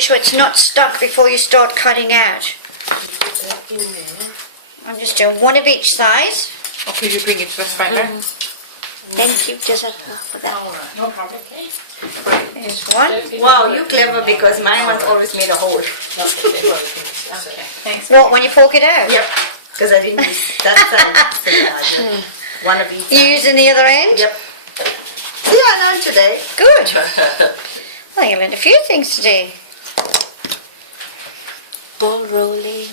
So it's not stuck before you start cutting out. In there. I'm just doing one of each size. Or could you bring it to us right now? Thank you, Joseph, for that. Alright, no problem. There's one. Wow, you clever because mine was always made a hole. Okay, thanks. What, when you fork it out? Yep, because I didn't use that side. One of each. You using the other end? Yep. See, I learned today. Good. Well, you learned a few things today. Ball rolling.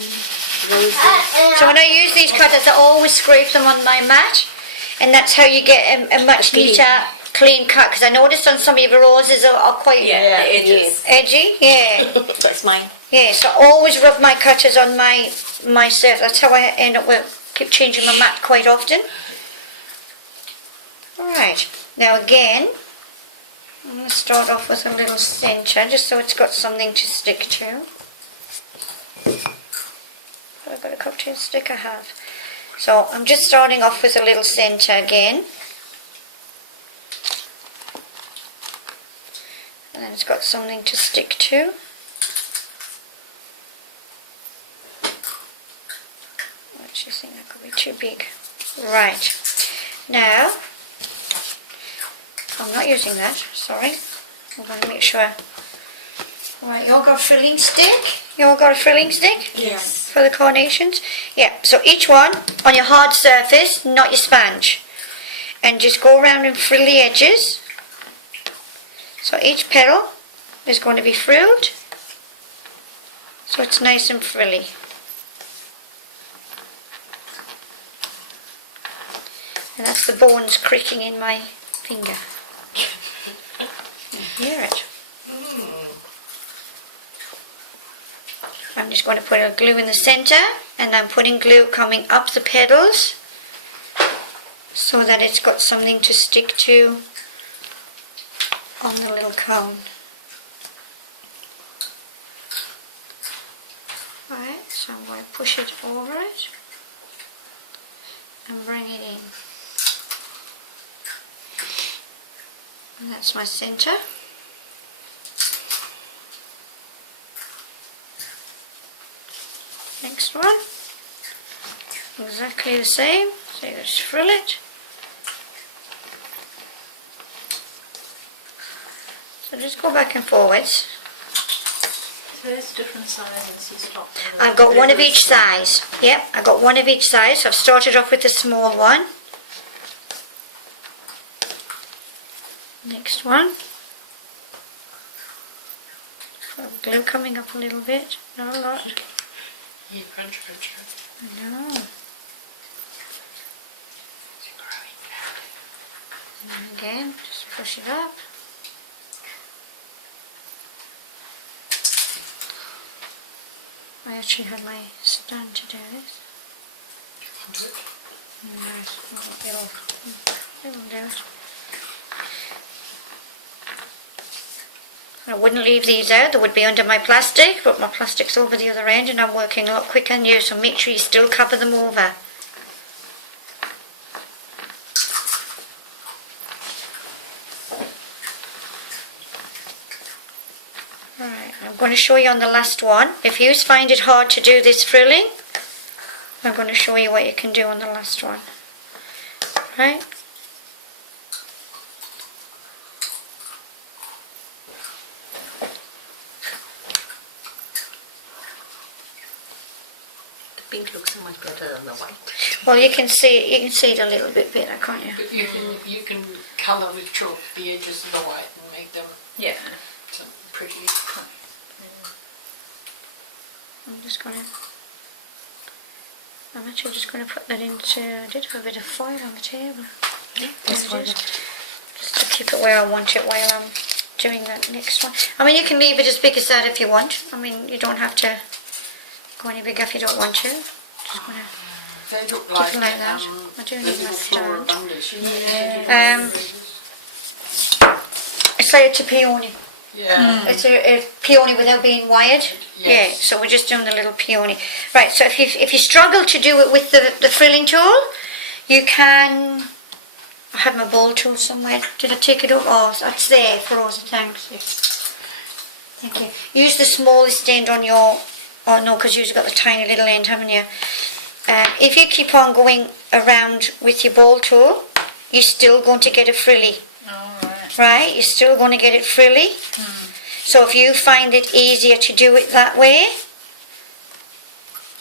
So when I use these cutters, I always scrape them on my mat, and that's how you get a much neater, clean cut. Because I noticed on some of your roses are quite edgy. Yeah. That's mine. Yeah. So I always rub my cutters on my surface. That's how I end up with keep changing my mat quite often. All right. Now again, I'm going to start off with a little centre, just so it's got something to stick to. I've got a cocktail stick I have. So I'm just starting off with a little centre again. And then it's got something to stick to. I actually think that could be too big. Right. Now, I'm not using that, sorry. I'm going to make sure. Alright, you all got a frilling stick? You all got a frilling stick? Yes. For the carnations? Yeah, so each one on your hard surface, not your sponge. And just go around and frill the edges. So each petal is going to be frilled. So it's nice and frilly. And that's the bones creaking in my finger. You hear it. I'm just going to put a glue in the center, and I'm putting glue coming up the petals so that it's got something to stick to on the little cone. Right, so I'm going to push it over it and bring it in. And that's my center. Next one, exactly the same, so you just frill it. So just go back and forwards. So there's different sizes you stop. I've got one of each size. Yep, I've got one of each size. So I've started off with the small one. Next one. Glue coming up a little bit, not a lot. You crunch. No. And again, just push it up. I actually had my stand to do this. It'll do it. I wouldn't leave these out, they would be under my plastic, but my plastic's over the other end and I'm working a lot quicker than you, so make sure you still cover them over. Right, I'm going to show you on the last one. If you find it hard to do this frilling, I'm going to show you what you can do on the last one. Right? Pink looks so much better than the white. Well, you can see it a little bit better, can't you? But you can colour with chalk the edges of the white and make them pretty. I'm actually just going to put that into. I did have a bit of foil on the table. Yeah, Just to keep it where I want it while I'm doing that next one. I mean, you can leave it as big as that if you want. I mean, you don't have to go any bigger if you don't want to. Just going to They look keep like, it like that. I do need my floral stand. bundles. It's like a peony. Yeah. It's a peony without being wired. Yes. Yeah, so we're just doing the little peony. Right, so if you struggle to do it with the frilling tool, you can. I have my ball tool somewhere. Did I take it up? Oh, it's there for all the thanks. Thank you. Use the smallest end on your... Oh no, because you've got the tiny little end, haven't you? If you keep on going around with your ball tool, you're still going to get a frilly. Alright. Right? You're still going to get it frilly. So if you find it easier to do it that way,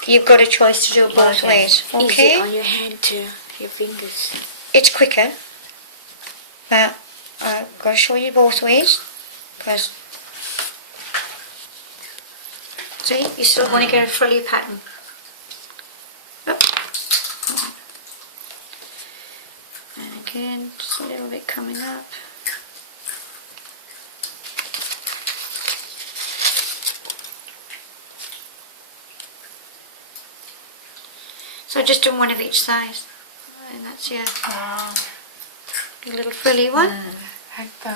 you've got a choice to do it both ways. Okay? Easy on your hand too, your fingers. It's quicker. But I've got to show you both ways. Because, see, you're still going to get a frilly pattern. Look. And again, just a little bit coming up. So just do one of each side. And that's your little frilly one. Like the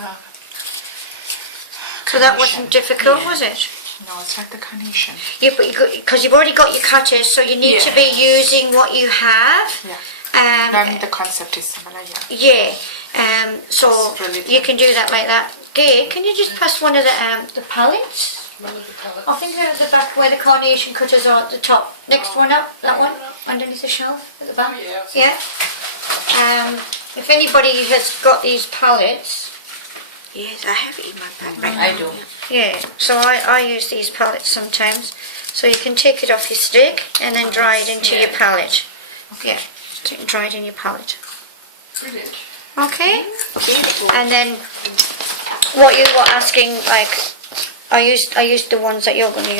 So that wasn't carnation. difficult, Yeah. was it? No, it's like the carnation. Yeah, but because you've already got your cutters, so you need to be using what you have. Yeah. I mean, the concept is similar, yeah. Yeah. So It's really you can do that like that. Gay, can you just pass one of the pallets? One of the pellets. I think they're at the back where the carnation cutters are at the top. Next one up, that one, underneath the shelf at the back. Oh, Yeah. If anybody has got these pallets, Yes, I have it in my bag. I do. yeah, so I use these pallets sometimes. So you can take it off your stick and then dry it into your pallet. Yeah, dry it in your pallet. Brilliant. Okay? Beautiful. And then what you were asking, like, I used the ones that you're going to use.